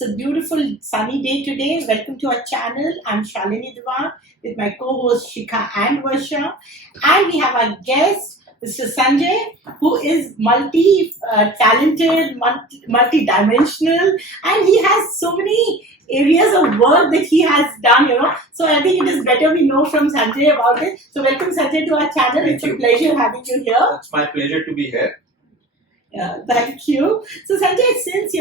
It's a beautiful sunny day today. Welcome to our channel. I'm Shalini with my co-host Shikha and Varsha. And we have our guest, Mr. Sanjay, who is multi-talented, multi-dimensional, and he has so many areas of work that he has done, So I think it is better we know from Sanjay about it. So welcome, Sanjay, to our channel. Thank it's you. A pleasure having you here. It's my pleasure to be here. Yeah, thank you. So Sanjay, since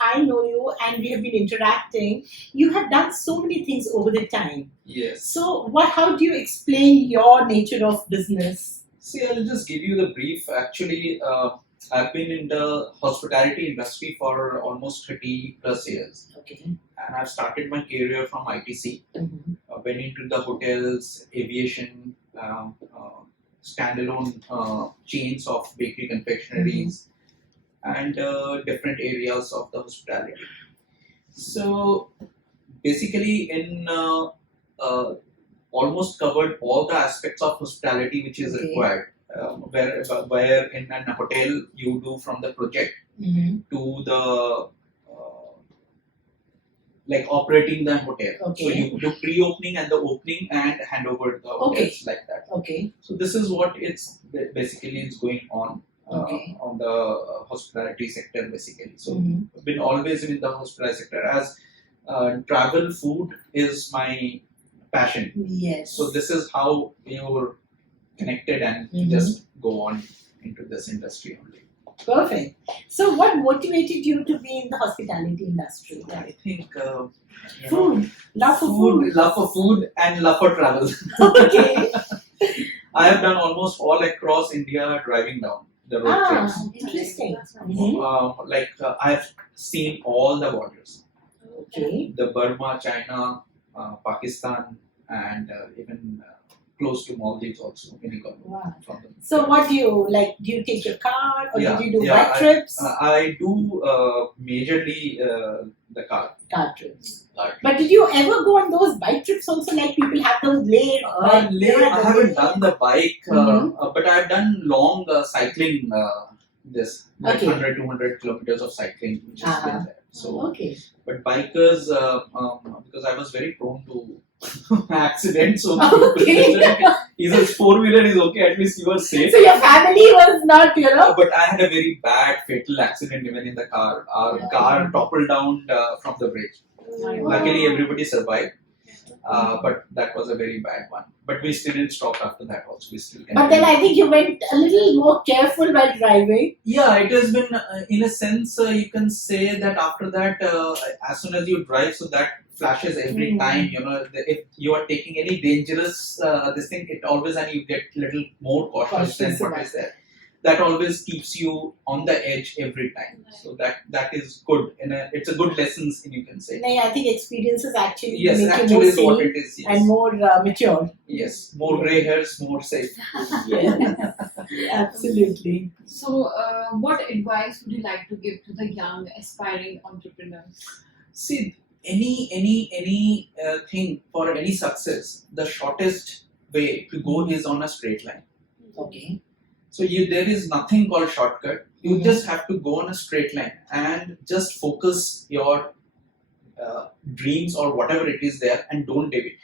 I know you and we have been interacting, you have done so many things over the time. Yes. So how do you explain your nature of business? See, I'll just give you the brief. Actually, I've been in the hospitality industry for almost 30 plus years. Okay. And I've started my career from ITC. Mm-hmm. Went into the hotels, aviation, standalone chains of bakery confectionaries, and different areas of the hospitality. So basically, in almost covered all the aspects of hospitality which is required. Where in a hotel you do from the project to the like operating the hotel. Okay. So you do pre-opening and the opening and hand over the hotels like that. Okay. So this is what it's going on on the hospitality sector basically. So I've been always in the hospitality sector as travel food is my passion. Yes. So this is how you're connected and just go on into this industry only. Perfect. So what motivated you to be in the hospitality industry? I think food. Love for food. Love for food and love for travel. Okay. I have done almost all across India driving down the road trips. Interesting. I've seen all the borders. Okay. The Burma, China, Pakistan, and even close to Maldives also. Wow. So what do you like? Do you take your car or do you do bike trips? I do majorly the car trips. But did you ever go on those bike trips also, like people have those lane? I haven't done the bike, but I've done long cycling, 100, 200 kilometers of cycling, which has been there. So, but bikers, because I was very prone to accidents, so either four-wheeler is okay, at least you are safe. So your family was not, But I had a very bad fatal accident even in the car. Our car toppled down from the bridge. Luckily, everybody survived. But that was a very bad one. But we still didn't stop after that also. We still But then I think you went a little more careful while driving. Yeah, it has been, in a sense, you can say that after that, as soon as you drive, so that flashes every time, if you are taking any dangerous, this thing, it always, and you get little more cautious than what is there. That always keeps you on the edge every time. So that is good. It's a good lessons, you can say. I think experiences actually make you more is safe what it is, and more mature. Yes, more grey hairs, more safe. Absolutely. So, what advice would you like to give to the young aspiring entrepreneurs? See, any thing for any success, the shortest way to go is on a straight line. Okay. So there is nothing called shortcut. You just have to go on a straight line and just focus your dreams or whatever it is there and don't deviate.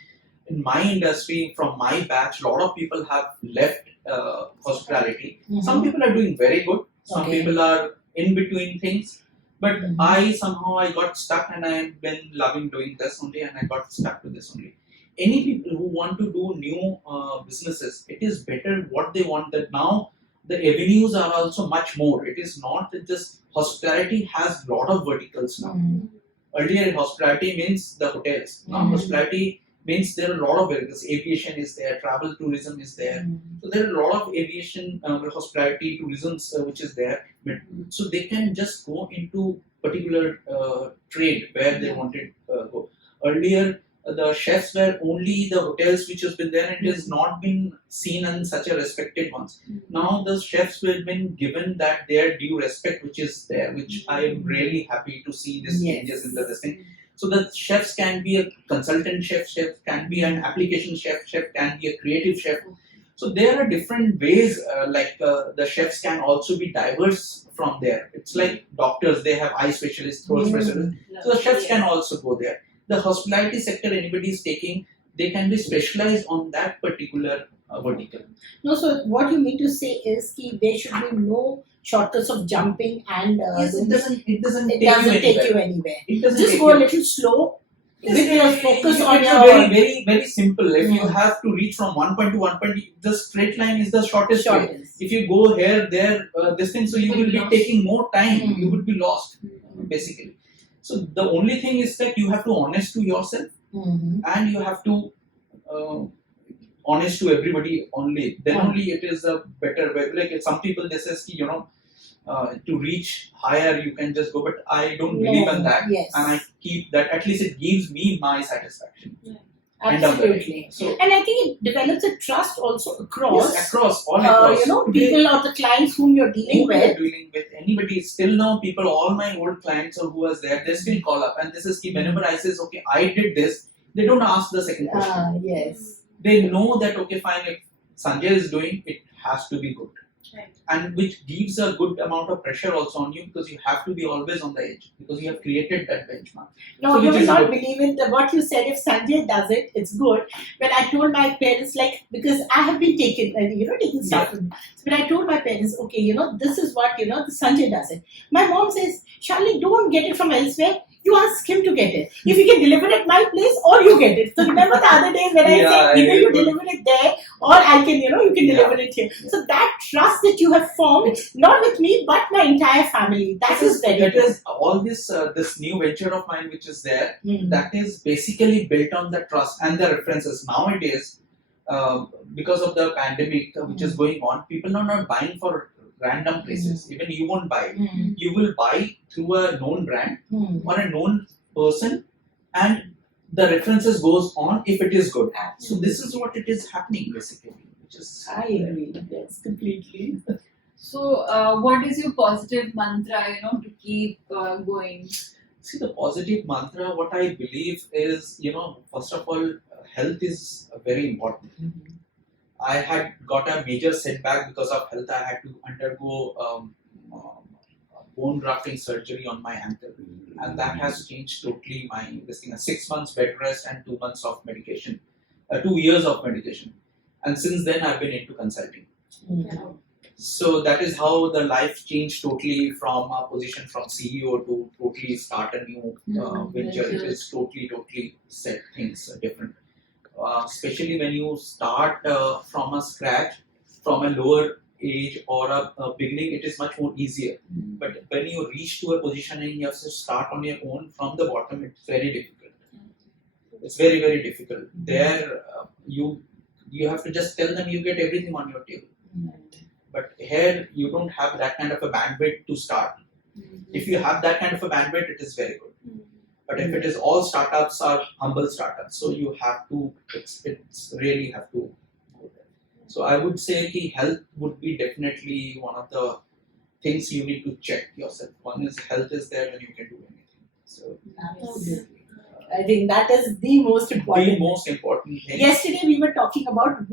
In my industry, from my batch, a lot of people have left hospitality. Some people are doing very good. Some people are in between things. But I got stuck and I've been loving doing this only and I got stuck with this only. Any people who want to do new businesses, it is better what they want. That now the avenues are also much more. It is not just hospitality has a lot of verticals now. Earlier hospitality means the hotels. Now hospitality means there are a lot of verticals. Aviation is there, travel tourism is there. So there are a lot of aviation, hospitality, tourism which is there. So they can just go into particular trade where they wanted to go. Earlier the chefs were only the hotels which has been there and it has not been seen in such a respected ones. Now the chefs have been given that their due respect which is there, which I am really happy to see this changes in this thing. So the chefs can be a consultant chef can be an application chef can be a creative chef. So there are different ways, the chefs can also be diverse from there. It's like doctors, they have eye specialists, throat specialists. So the chefs can also go there. The hospitality sector, anybody is taking, they can be specialized on that particular vertical. No, so what you mean to say is that there should be no shortcuts of jumping and Yes, it doesn't it doesn't take take you you anywhere. It doesn't Just take go a you. little slow Yes, with your focus on it's your very, very, very simple. If you Mm. have to reach from one point to one point, the straight line is the shortest way. shortest. If you go here, there, this thing, so you will be Lost. taking more time. Mm. You will be lost, basically. So the only thing is that you have to honest to yourself, Mhm. and you have to honest to everybody only. Then Mm. only it is a better way. Like some people, they says, to reach higher, you can just go, but I don't believe in that, Yes. and I keep that. At least it gives me my satisfaction. End of the day. Absolutely. So And I think it develops a trust also across, yes, across all across. Today, people or the clients whom you're dealing who we are with. dealing with, anybody, still now people, all my old clients or who was there, they still call up, and this is key. Whenever I says, okay, I did this, they don't ask the second question. Yes. They know that, okay, fine, if Sanjay is doing, it has to be good. Right. And which gives a good amount of pressure also on you, because you have to be always on the edge, because you have created that benchmark. No, So you which will is not good. believe it. What you said, if Sanjay does it, it's good. When I told my parents, like, because I have been taking stuff. Yeah. From me. So when I told my parents, okay, this is what, the Sanjay does it. My mom says, Shalini, don't get it from elsewhere. You ask him to get it. If he can deliver it at my place, or you get it. So remember the other day when I Yeah, said, either you I- deliver it there, or I can, you can Yeah. deliver it here. So that trust that you have formed, not with me, but my entire family, that is very That good. is all this new venture of mine which is there. Mm. That is basically built on the trust and the references. Nowadays, because of the pandemic which is going on, people are not buying for random places. Even you won't buy. Mm. You will buy through a known brand Mm. or a known person, and the references goes on if it is good. So this is what it is happening basically. Which is I agree. Yes, completely. So, what is your positive mantra, to keep going? See, the positive mantra, what I believe is, first of all, health is very important. I had got a major setback because of health. I had to undergo bone grafting surgery on my ankle, and that has changed totally my this thing. 6 months bed rest and 2 months of medication, 2 years of medication, and since then I've been into consulting. Mm. So that is how the life changed totally, from a position from CEO to totally start a new venture. It is totally set things different. Especially when you start from a scratch, from a lower age or a beginning, it is much more easier. But when you reach to a position and you have to start on your own from the bottom, it's very difficult. It's very, very difficult. There, you have to just tell them you get everything on your table. But here, you don't have that kind of a bandwidth to start. If you have that kind of a bandwidth, it is very good. But if it is all startups or humble startups, so you have to, it's really have to go there. So I would say that health would be definitely one of the things you need to check yourself. One is health is there when you can do anything. So Absolutely. I think that is the most important. the most important thing. Yesterday we were talking about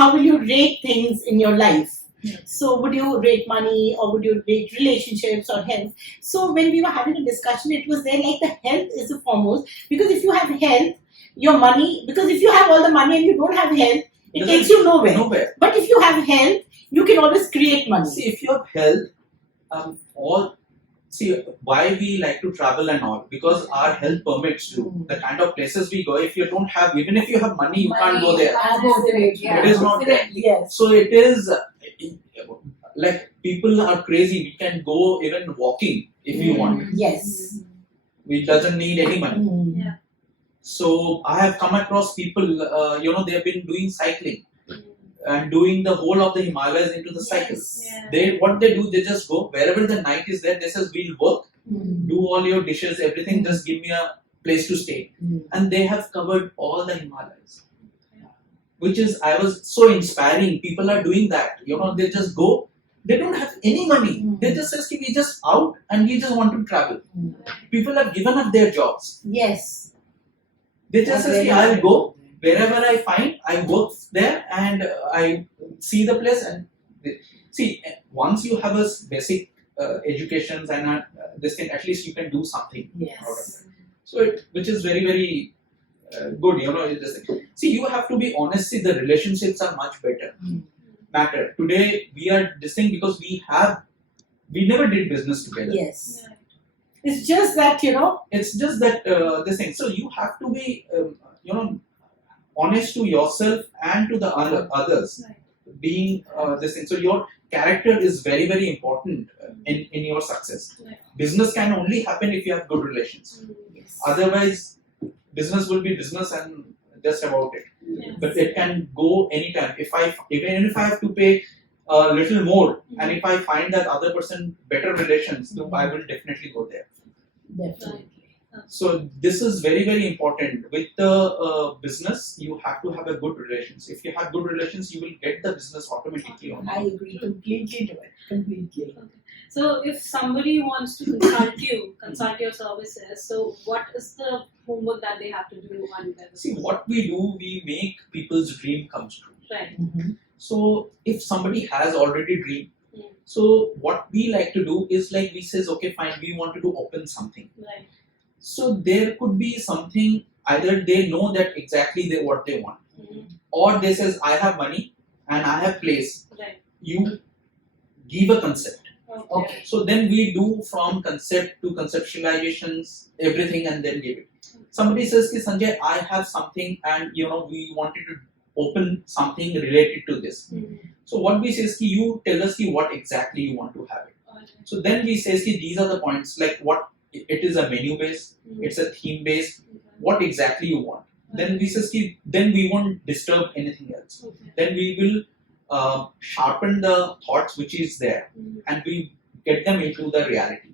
how will you rate things in your life? So would you rate money, or would you rate relationships or health? So when we were having a discussion, it was there like the health is the foremost, because if you have health, your money, because if you have all the money and you don't have health, it takes you nowhere. But if you have health, you can always create money. See, if you have health, why we like to travel and all, because our health permits to. The kind of places we go, if you don't have, even if you have money, you can't go there. Absolutely. It is not there. Yes. So it is like people are crazy. We can go even walking if you want. Yes. It doesn't need any money. Mm. So I have come across people, they have been doing cycling and doing the whole of the Himalayas into the cycle. What they do, they just go wherever the night is there. They says, we'll work, do all your dishes, everything. Just give me a place to stay, and they have covered all the Himalayas, which is, I was so inspiring. People are doing that. They just go. They don't have any money. They just says, we just out and we just want to travel. People have given up their jobs. Yes. They just say, I'll go wherever I find, I work there and I see the place and see. Once you have a basic educations and this thing, at least you can do something out of Yes. it. So which is very good, this thing. See, you have to be honest. See, the relationships are much better. Matter today we are this thing because we never did business together. Yes. It's just that, It's just that this thing. So you have to be honest to yourself and to the others. Right. Being this thing. So your character is very important in your success. Right. Business can only happen if you have good relations. Yes. Otherwise, business will be business and just about it. Yes. But it can go anytime. Even if I have to pay a little more, and if I find that other person better relations, then I will definitely go there. Definitely. So this is very important. With the business, you have to have a good relations. If you have good relations, you will get the business automatically on. I agree completely to it. Completely. So if somebody wants to consult your services, so what is the homework that they have to do on their See, what we do, we make people's dream come true. Right. So if somebody has already dream, so what we like to do is like we says, okay, fine, we wanted to open something. Right. So there could be something, either they know that exactly what they want, or they says, I have money and I have place. Right. You give a concept. Okay. So then we do from concept to conceptualizations, everything, and then give it. Somebody says, Ki, Sanjay, I have something and we wanted to open something related to this. So what we say is, Ki, you tell us Ki, what exactly you want to have it. So then we say, Ki, these are the points, like what it is a menu based, it's a theme based, what exactly you want. Then we say, Ki, then we won't disturb anything else. Then we will sharpen the thoughts which is there and we get them into the reality.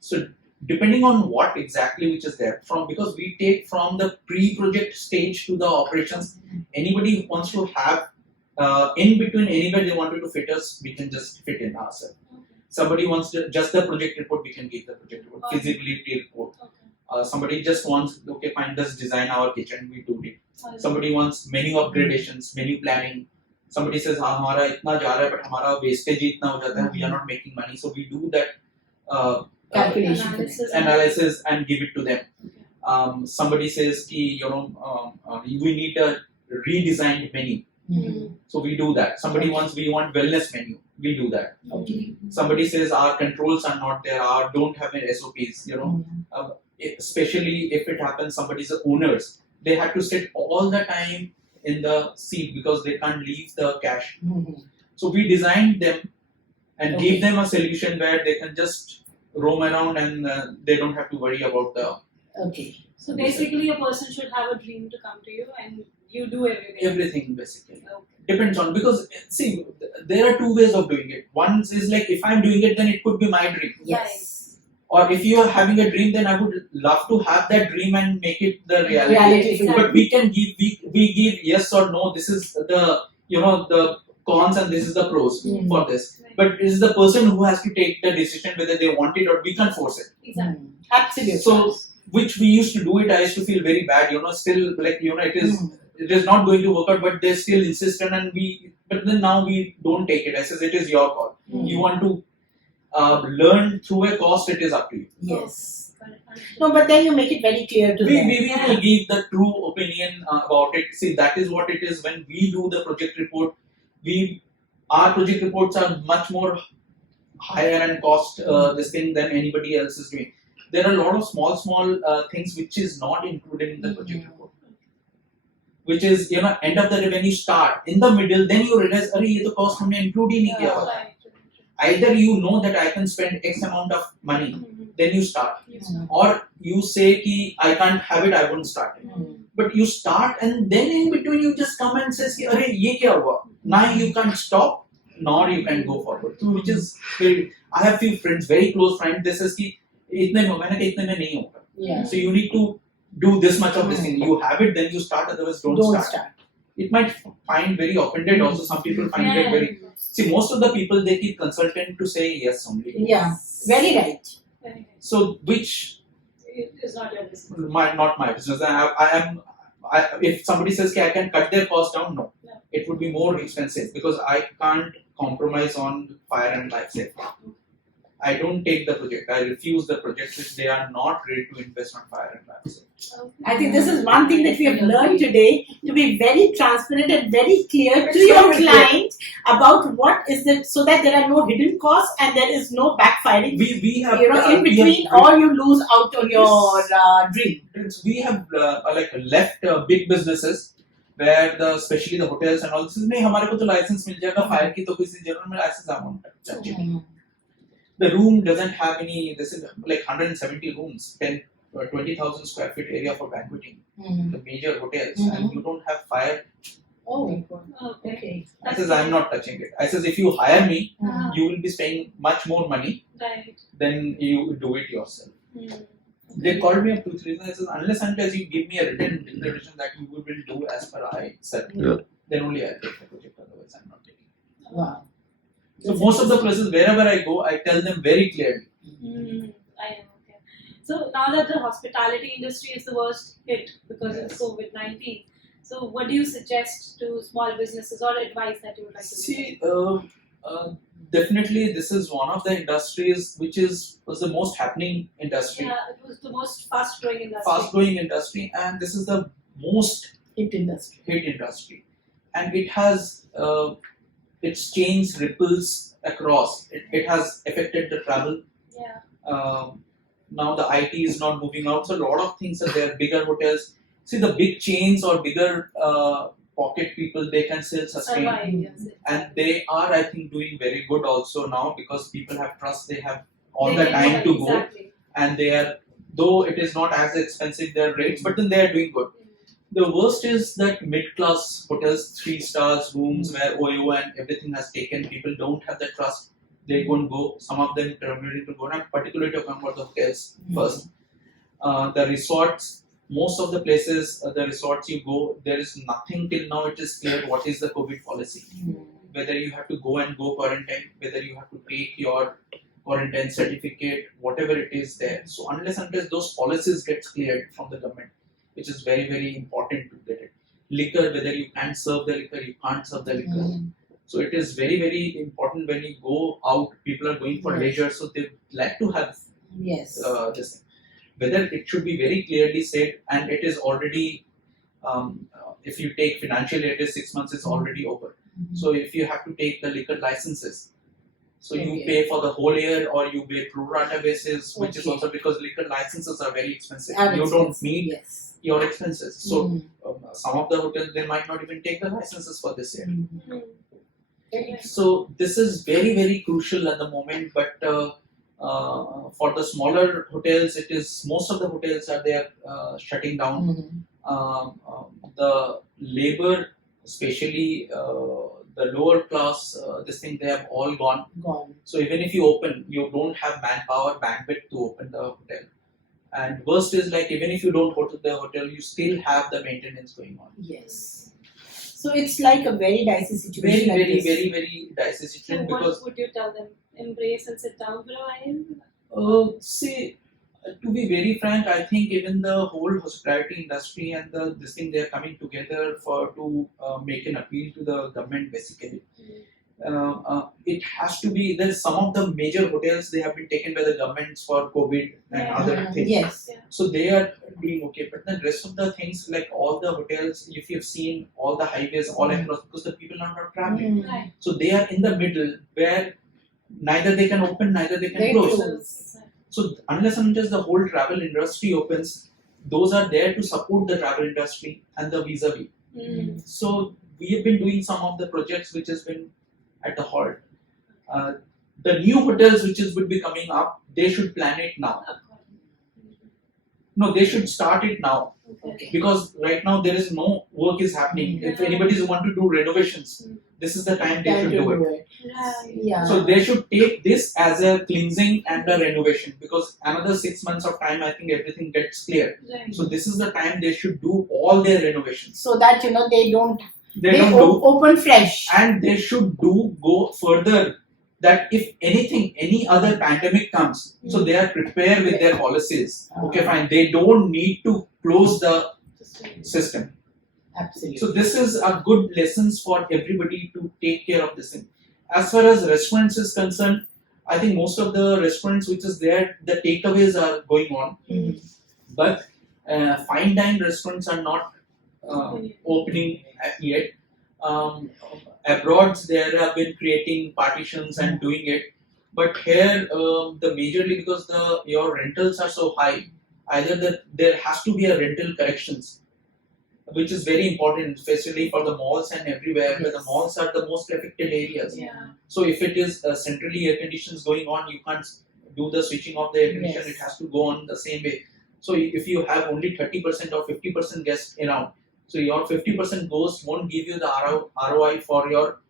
So depending on what exactly which is there, because we take from the pre-project stage to the operations, anybody who wants to have in between, anywhere they wanted to fit us, we can just fit in ourselves. Somebody wants just the project report, we can give the project report, feasibility report. Somebody just wants, okay, fine, just design our kitchen, we do it. Somebody wants menu upgradations, menu planning. Somebody says, हमारा इतना जा रहा है, but हमारा wastage ही इतना हो जाता है, we are not making money. So we do that Calculation. analysis and give it to them. Somebody says, ki, we need a redesigned menu. So we do that. Somebody we want wellness menu. We do that. Okay. Somebody says our controls are not there, don't have an SOPs. Especially if it happens, somebody's the owners. They have to sit all the time in the seat because they can't leave the cash. So we designed them and gave them a solution where they can just roam around and they don't have to worry about the. Okay. So basically, a person should have a dream to come to you, and you do everything. Everything basically. Okay. Depends on, because see, there are two ways of doing it. One is like, if I'm doing it, then it could be my dream. Yes. Or if you are having a dream, then I would love to have that dream and make it the reality. Reality. But we can give we give yes or no. This is the the cons and this is the pros for this. But it is the person who has to take the decision whether they want it, or we can't force it. Exactly. Absolutely. So which we used to do it, I used to feel very bad. Still like it is not going to work out, but they still insist on, and but then now we don't take it. I says it is your call. You want to learn through a cost, it is up to you. Yes. No, but then you make it very clear to them. We will give the true opinion about it. See, that is what it is. When we do the project report, our project reports are much more higher and cost this thing than anybody else is doing. There are a lot of small things which is not included in the project report. Which is end of the revenue start, in the middle, then you realize, अरे ये तो cost हमने include ही नहीं किया हुआ था. Either you know that I can spend X amount of money, then you start. Or you say ki I can't have it, I won't start it. But you start, and then in between you just come and says ki अरे ये क्या हुआ? Now you can't stop, nor you can go forward. So which is very, I have few friends, very close friends, they says ki इतने में मैंने कहा इतने में नहीं होगा. Yeah. So you need to do this much of this thing. You have it, then you start, otherwise don't start. It might find very offended also. Some people find it very. See, most of the people, they keep consultant to say yes only. Yeah, very right. So which It is not your business. not my business. I am if somebody says I can cut their cost down, no. Yeah. It would be more expensive because I can't compromise on fire and life safety. I don't take the project. I refuse the project if they are not ready to invest on fire and life safety. I think this is one thing that we have learned today, to be very transparent and very clear to It's your very client about what is it, so that there are no hidden costs and there is no backfiring. We have In between, or you lose out on your dream. we have like left big businesses where especially the hotels and all this is नहीं हमारे को तो license मिल जाएगा fire की तो किसी जरूरत में license amount the room doesn't have any. This is like 170 rooms, 20,000 square feet area for banqueting. The major hotels, and you don't have fire. Oh, Okay. I says I'm not touching it. I says if you hire me, Uh-huh. you will be spending much more money Right. than you do it yourself. Mm. They called me up 2-3 times. I says unless you give me a written declaration that you will do as per I said, then only I'll take the project. Otherwise, I'm not taking it. Wow. So most of the places wherever I go, I tell them very clearly. I know. Okay. So now that the hospitality industry is the worst hit because of COVID-19, so what do you suggest to small businesses or advice that you would like to give? See, definitely this is one of the industries which was the most happening industry, Yeah, it was the most fast-growing industry. fast-growing industry, and this is the most Hit industry. hit industry, and it has its chains ripples across. It has affected the travel. Yeah. Now the IT is not moving out, so a lot of things are there. Bigger hotels. See, the big chains or bigger pocket people, they can still sustain. Survive, yes. And they are, I think, doing very good also now because people have trust. They have all They the can time to go, exactly. and they are, though it is not as expensive their rates, but then they are doing good. The worst is that mid-class hotels, 3 stars rooms where OYO and everything has taken. People don't have the trust. They won't go. Some of them terminated to go. I'm particularly talking about the hotels first. The resorts. Most of the places, the resorts you go, there is nothing till now. It is clear what is the COVID policy. Whether you have to go quarantine, whether you have to take your quarantine certificate, whatever it is there. So unless those policies get cleared from the government, which is very, very important to get it. Liquor, whether you can serve the liquor, you can't serve the liquor. So it is very, very important when you go out. People are going for leisure, so they like to have Yes. this thing. Whether it should be very clearly said, and it is already, if you take financial aid, 6 months is already over. So if you have to take the liquor licenses, so you pay for the whole year or you pay pro rata basis, which is also because liquor licenses are very expensive. You don't meet your expenses. So some of the hotels, they might not even take the licenses for this year. So this is very, very crucial at the moment, but for the smaller hotels, it is most of the hotels are there shutting down. The labor, especially the lower class, this thing, they have all gone. So even if you open, you don't have manpower, bandwidth to open the hotel. And worst is like even if you don't go to the hotel, you still have the maintenance going on. Yes. So it's like a very dicey situation. Very dicey So situation what because would you tell them? Embrace and sit down for a while? see, to be very frank, I think even the whole hospitality industry and this thing, they are coming together to make an appeal to the government basically. It has to be, there's some of the major hotels, they have been taken by the governments for COVID and other things. Yes. So they are doing okay, but the rest of the things, like all the hotels, if you've seen all the highways all across, because the people are not traveling. Right. So they are in the middle where neither they can open, neither they can close. So unless and until the whole travel industry opens, those are there to support the travel industry and the vis-a-vis. So we have been doing some of the projects which has been at the halt. The new hotels which would be coming up, they should plan it now. No, they should start it now. Okay. Because right now there is no work is happening. If anybody want to do renovations, this is the time they should do it. Right. Yeah. So they should take this as a cleansing and a renovation, because another 6 months of time, I think everything gets clear. Right. So this is the time they should do all their renovations. So that they don't do, open fresh. and they should go further. That if anything, any other pandemic comes, so they are prepared with their policies. Okay, fine. They don't need to close the system. Absolutely. So this is a good lessons for everybody to take care of this thing. As far as restaurants is concerned, I think most of the restaurants which is there, the takeaways are going on, Mhm. but fine dine restaurants are not opening yet. Um, Abroad, there have been creating partitions and doing it, but here the majorly because your rentals are so high, either that there has to be a rental corrections, which is very important, especially for the malls and everywhere. Where the Yes. malls are the most affected areas. Yeah. So if it is centrally air conditions going on, you can't do the switching of the air condition. Yes. It has to go on the same way. So if you have only 30% or 50% guests around, so your 50% goes won't give you the ROI for your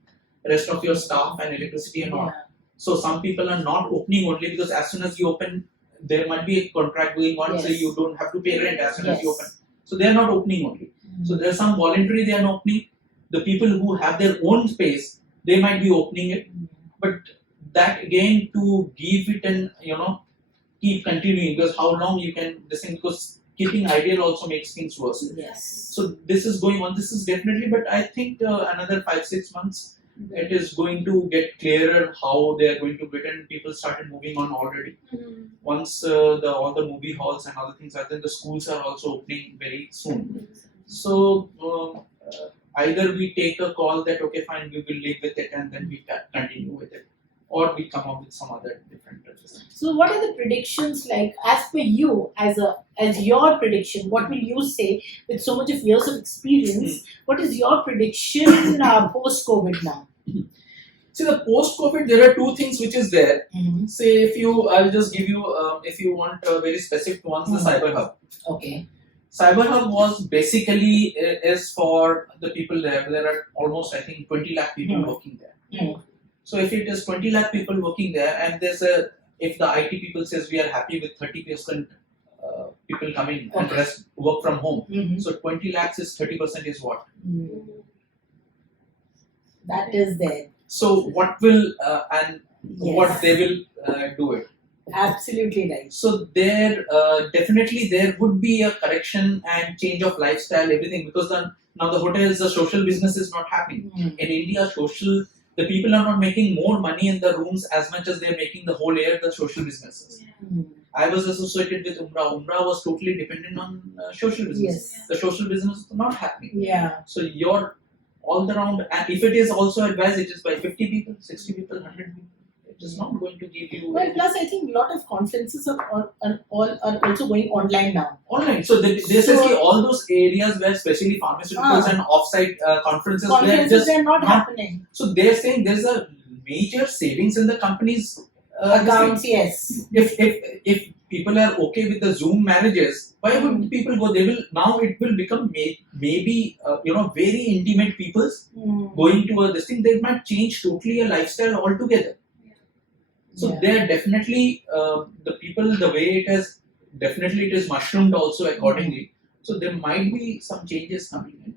rest of your staff and electricity and all. Yeah. So some people are not opening only because as soon as you open, there might be a contract going on, so Yes. you don't have to pay rent as soon as you Yes. open. So they are not opening only. So there's some voluntary they are not opening. The people who have their own space, they might be opening it. But that again to give it and keep continuing, because how long you can this thing, because keeping ideal also makes things worse. Yes. So this is going on. This is definitely, but I think another 5-6 months it is going to get clearer how they are going to get, and people started moving on already. Mhm. Once all the movie halls and other things, I think the schools are also opening very soon. So either we take a call that okay fine we will live with it and then we can continue with it, or we come up with some other different system. So what are the predictions like as per you as your prediction? What will you say with so much of years of experience? What is your prediction post COVID now? See, the post-COVID, there are two things which is there. Mm-hmm. Say, I'll just give you, if you want very specific ones, the Cyber Hub. Okay. Cyber Hub was basically is for the people there. There are almost, I think, 20 lakh people working there. Mm. So if it is 20 lakh people working there, and if the IT people says we are happy with 30% people coming and rest work from home, Mm-hmm. so 20 lakhs is 30% is what? That is there. So what will and Yes. what they will do it? Absolutely right. So there definitely there would be a correction and change of lifestyle, everything, because now the hotels, the social business is not happening. In India, the people are not making more money in the rooms as much as they're making the whole year the social businesses. I was associated with Umrah. Umrah was totally dependent on social business. Yes. The social business is not happening. Yeah. So you're all around, and if it is also advised, it is by 50 people, 60 people, 100 people. It is not going to give you. Well, plus I think a lot of conferences are also going online now. Online. So they say all those areas where especially pharmaceuticals and off-site conferences Conferences are not happening. So they're saying there's a major savings in the company's Accounts, yes. If people are okay with the Zoom marriages, why would people go? They will now. It will become maybe very intimate people's going to this thing. They might change totally a lifestyle altogether. So they are definitely the people, the way it has, definitely it is mushroomed also accordingly. So there might be some changes coming in.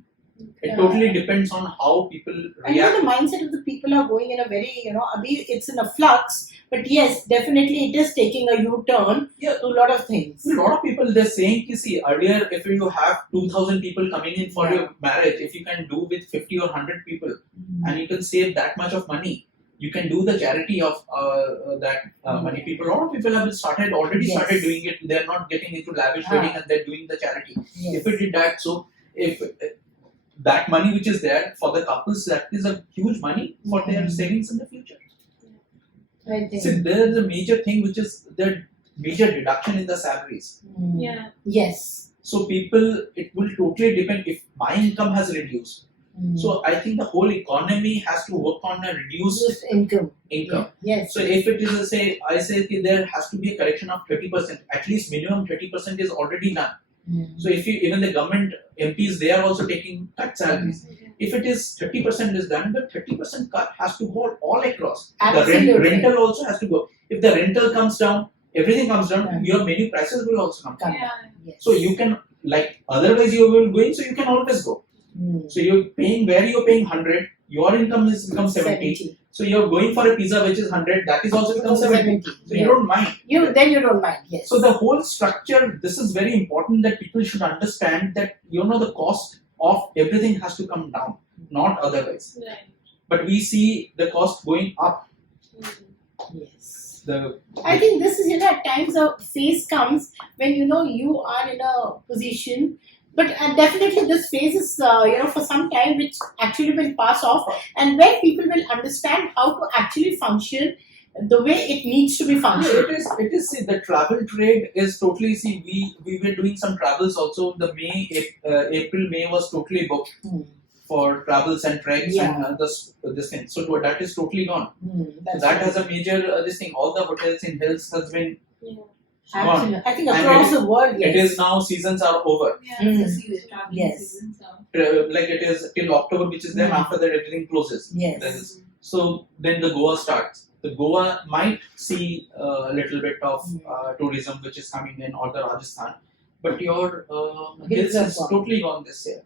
It totally depends on how people react. And the mindset of the people are going in a very, it's in a flux. But yes, definitely it is taking a U-turn to a lot of things. A lot of people, they're saying, see, earlier if you have 2,000 people coming in for your marriage, if you can do with 50 or 100 people and you can save that much of money, you can do the charity of that money. A lot of people have already started doing it. They're not getting into lavish wedding and they're doing the charity. Yes. If we did that, so if that money which is there for the couples, that is a huge money for their savings in the future. I think. See, there is a major thing which is the major deduction in the salaries. Yeah. Yes. So people, it will totally depend if my income has reduced. So I think the whole economy has to work on a reduced income. Yes. So if it is I say there has to be a correction of 30%, at least minimum 30% is already done. So if even the government MPs, they are also taking cut salaries. If it is 30% is done, the 30% cut has to go all across. Absolutely. The rental also has to go. If the rental comes down, everything comes down, your menu prices will also come down. Yes. So you can, otherwise you will go in, so you can always go. So you're paying, where you're paying 100, your income is become 70. So you're going for a pizza which is 100, that is also become 70. So you don't mind. Then you don't mind, yes. So the whole structure, this is very important that people should understand that the cost of everything has to come down, not otherwise. Right. But we see the cost going up. Yes. The I think this is, at times a phase comes when, you are in a position, but definitely this phase is, for some time, which actually will pass off, and where people will understand how to actually function the way it needs to be functioned. It is. See, the travel trade is totally. See, we were doing some travels also. The April, May was totally booked for travels and treks and this thing. So that is totally gone. So that has a major this thing. All the hotels in hills has been gone. Absolutely. I think across the world, yes. It is now, seasons are over. Yeah, it's a season, traveling season. So. Like it is till October, which is then after that everything closes. Yes. So then the Goa starts. The Goa might see a little bit of tourism which is coming in, or the Rajasthan, but your hills is totally gone this year.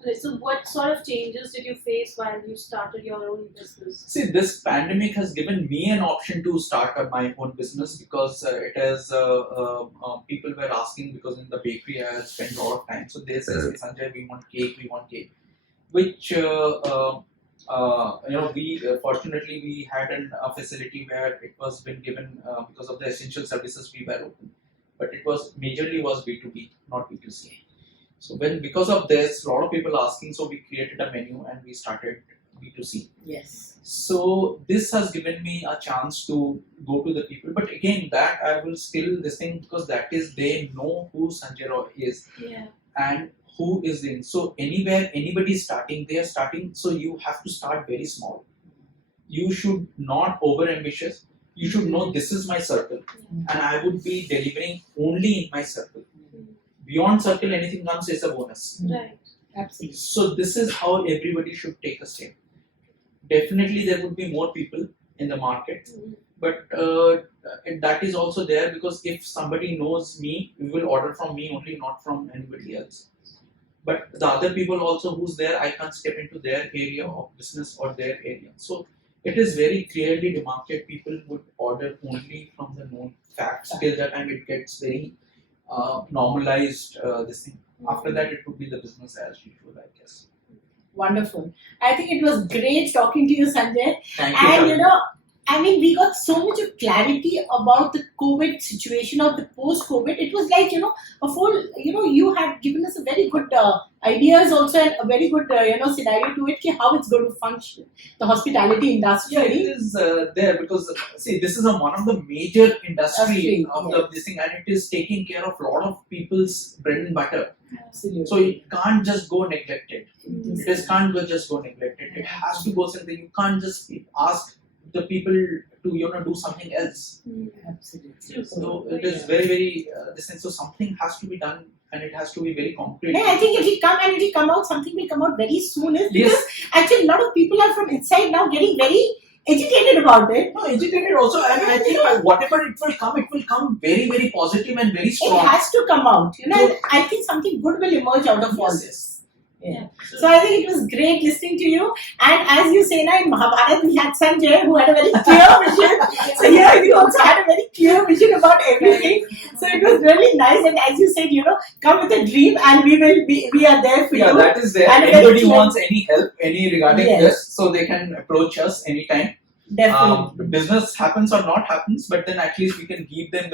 Okay, so what sort of changes did you face while you started your own business? See, this pandemic has given me an option to start up my own business, because it has people were asking, because in the bakery I have spent a lot of time. So they say, Sanjay, we want cake, which we fortunately we had a facility where it was been given because of the essential services we were open, but it was majorly was B2B, not B2C. So because of this, a lot of people asking, so we created a menu and we started B2C. Yes. So this has given me a chance to go to the people, but again, that I will still this thing, because that is, they know who Sanjay Roy is and who is in. So anywhere anybody is starting, they are starting. So you have to start very small. You should not over ambitious. You should know this is my circle, and I would be delivering only in my circle. Beyond circle, anything comes is a bonus. Right. Absolutely. So this is how everybody should take a step. Definitely there would be more people in the market, but that is also there, because if somebody knows me, we will order from me only, not from anybody else. But the other people also who's there, I can't step into their area of business or their area. So it is very clearly demarcated. People would order only from the known facts. Till that time it gets very normalized this thing. After that, it would be the business as usual, I guess. Wonderful. I think it was great talking to you, Sanjay. Thank you. And we got so much of clarity about the COVID situation, of the post-COVID. It was like, a full, you had given us a very good ideas also, and a very good, scenario to it, how it's going to function, the hospitality industry. Yeah, it is there, because see, this is one of the major industry of this thing, and it is taking care of a lot of people's bread and butter. Absolutely. So it can't just go neglected. It can't just go neglected. It has to go something. You can't just ask the people to do something else. Absolutely. So it is very, very this thing. So something has to be done, and it has to be very concrete. Yeah, I think it will come out. Something will come out very soon. Because actually, a lot of people are from inside now getting very agitated about it. No, agitated also, and I think whatever it will come very, very positive and very strong. It has to come out, and I think something good will emerge out of all this. Yeah. So I think it was great listening to you. And as you say now, in Mahabharata we had Sanjay, who had a very clear vision. So here we also had a very clear vision about everything. So it was really nice. And as you said, come with a dream, and we are there for you. Yeah, that is there. And anybody wants any help, regarding this, so they can approach us anytime. Definitely. Business happens or not happens, but then at least we can give them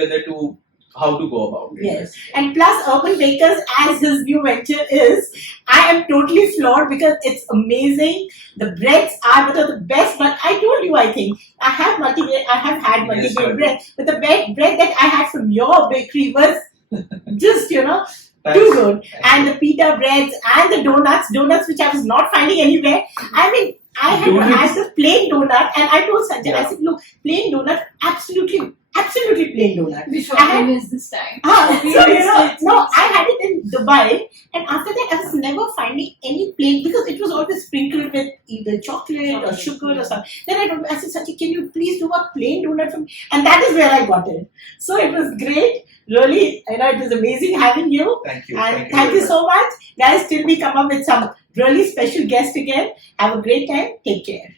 how to go about it. Yes. And plus Urban Bakers, as his new venture is, I am totally floored, because it's amazing. The breads are the best, but I told you, I think, I have had multi-grain bread, but the bread that I had from your bakery was just, too good. Thanks. And the pita breads and the donuts which I was not finding anywhere. I mean, I had the plain donut, and I told Sanjay, I said, look, plain donut, absolutely plain donut. Which one is this time? I had it in Dubai, and after that I was never finding any plain, because it was always sprinkled with either chocolate or sugar or something. Then I said, Sanjay, can you please do a plain donut for me? And that is where I got it. So it was great. Really, it was amazing having you. Thank you. And thank you so much. Guys, till we come up with some really special guest again. Have a great time. Take care.